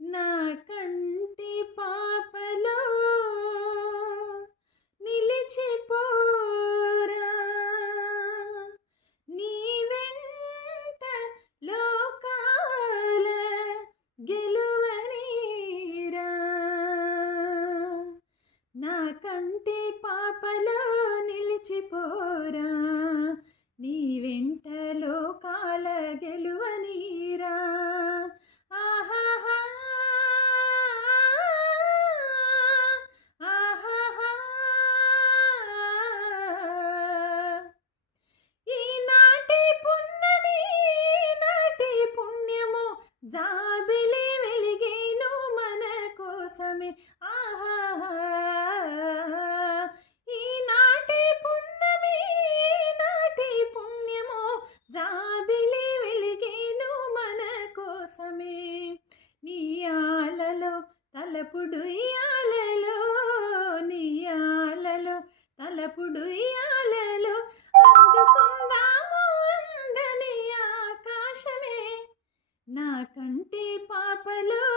నా కంటి పాపలో నిలిచిపోరా, నీ వెంట లోకాల గెలువనీరా. నా కంటి పాపలో నిలిచిపోరా, నీ వెంట లోకాల గెలువనీరా. ఆహాహా ఆహాహా ఈనాటి పున్నమి నాటి పుణ్యము జాబిలి వెలిగేను మన కోసమే. ఆహాహా ఈనాటి పున్నమి నాటి పుణ్యము జాబిలి వెలిగేను మన కోసమే. నీ ఆలలో తలపుడు ఇయాలలో, నీ ఆలలో తలపుడు ఇయాలలో అందుకుందాము అందని ఆకాశమే. నా కంటి పాపలో